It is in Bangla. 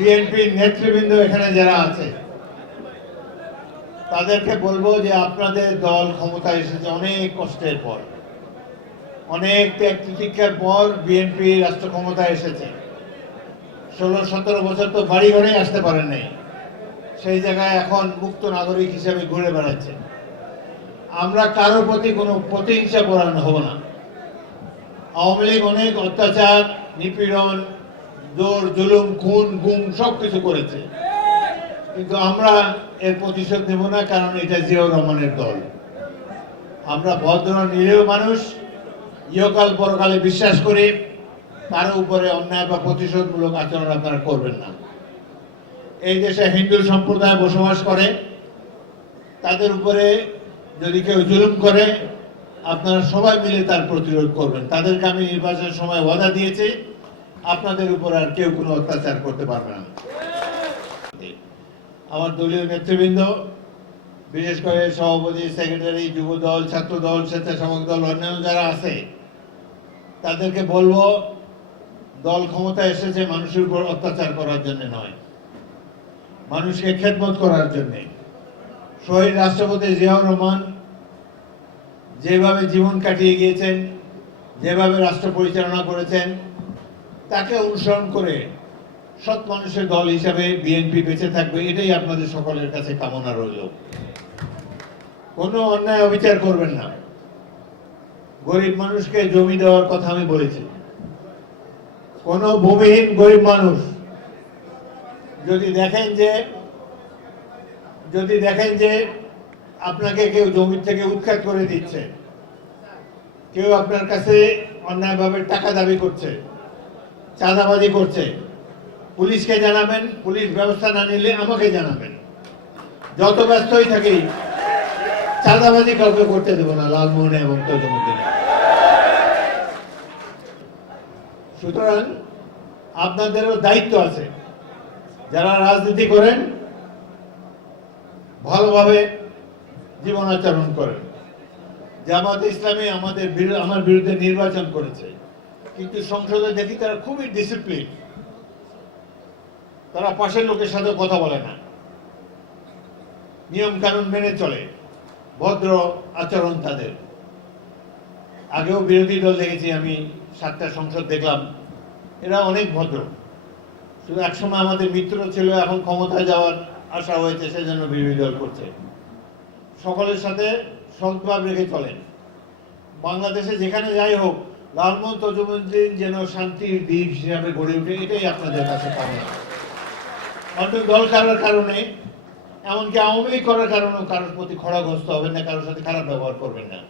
বিএনপির নেতৃবৃন্দ এখানে যারা আছে তাদেরকে বলবো যে আপনাদের দল ক্ষমতায় এসেছে অনেক কষ্টের পর, অনেক ত্যাগ তিতিক্ষার পর বিএনপি রাষ্ট্র ক্ষমতায় এসেছে। 16-17 বছর তো বাড়ি ঘরেই আসতে পারেন নাই, সেই জায়গায় এখন মুক্ত নাগরিক হিসেবে ঘুরে বেড়াচ্ছে। আমরা কারোর প্রতি কোনো প্রতিহিংসা পরায়ণ হব না। আওয়ামী লীগ অনেক অত্যাচার, নিপীড়ন, জোর জুলুম, খুন গুম সবকিছু করেছে, কিন্তু আমরা এর প্রতিশোধ নেব না, কারণ এটা জিয়াউর রহমানের দল। আমরা ভদ্র নিরীহ মানুষ, ইহকাল পরকালে বিশ্বাস করি। কারো উপরে অন্যায় বা প্রতিশোধমূলক আচরণ আপনারা করবেন না। এই দেশে হিন্দু সম্প্রদায় বসবাস করে, তাদের উপরে যদি কেউ জুলুম করে আপনারা সবাই মিলে তার প্রতিরোধ করবেন। তাদেরকে আমি নির্বাচনের সময় ওয়াদা দিয়েছি, আপনাদের উপর আর কেউ কোনো অত্যাচার করতে পারবে না। আমার দলীয় নেতৃবৃন্দ, বিশেষ করে সভাপতি, সেক্রেটারি, যুব দল, ছাত্র দল, স্বেচ্ছাসেবক দল, অন্যান্য যারা আছে, তাদেরকে বলবো দল ক্ষমতায় এসেছে মানুষের উপর অত্যাচার করার জন্য নয়, মানুষকে খেদমত করার জন্য। শহীদ রাষ্ট্রপতি জিয়াউর রহমান যেভাবে জীবন কাটিয়ে গিয়েছেন, যেভাবে রাষ্ট্র পরিচালনা করেছেন, তাকে অনুসরণ করে সৎ মানুষের দল হিসাবে বিএনপি বেঁচে থাকবে, এটাই আপনাদের সকলের কাছে কামনা রইল। কোনো অন্যায় অবিচার করবেন না। গরিব মানুষকে জমি দেওয়ার কথা আমি বলেছি। কোনো ভূমিহীন গরিব মানুষ যদি দেখেন যে আপনাকে কেউ জমি থেকে উৎখাত করে দিচ্ছে, কেউ আপনার কাছে অন্যায়ভাবে টাকা দাবি করছে, চাঁদাবাজি করছে, পুলিশকে জানাবেন। পুলিশ ব্যবস্থা না নিলে আমাকে জানাবেন। যত ব্যস্তই থাকি, চাঁদাবাজি কাউকে করতে দেব না লালমোহনে এবং তজুমুদ্দিনে। সুতরাং আপনাদেরও দায়িত্ব আছে, যারা রাজনীতি করেন ভালোভাবে জীবন আচরণ করেন। জামাত ইসলামী আমার বিরুদ্ধে নির্বাচন করেছে, কিন্তু সংসদে দেখি তারা খুবই ডিসিপ্লিন। তারা পাশের লোকের সাথে কথা বলে না, নিয়ম কানুন মেনে চলে, ভদ্র আচরণ তাদের। আগেও বিরোধী দল দেখেছি আমি, 7টা সংসদ দেখলাম, এরা অনেক ভদ্র। শুধু একসময় আমাদের মিত্র ছিল, এখন ক্ষমতায় যাওয়ার আশা হয়েছে, সেজন্য বিরোধী দল করছে। সকলের সাথে সদ্ভাব রেখে চলেন। বাংলাদেশে যেখানে যাই হোক, লালমোহন তজুমুদ্দিন যেন শান্তির দ্বীপ হিসাবে গড়ে ওঠে, এটাই আপনাদের কাছে কামনা। অন্য দল করার কারণে, এমনকি আওয়ামী লীগ করার কারণেও কারোর প্রতি খড়গহস্ত হবেন না, কারোর সাথে খারাপ ব্যবহার করবেন না।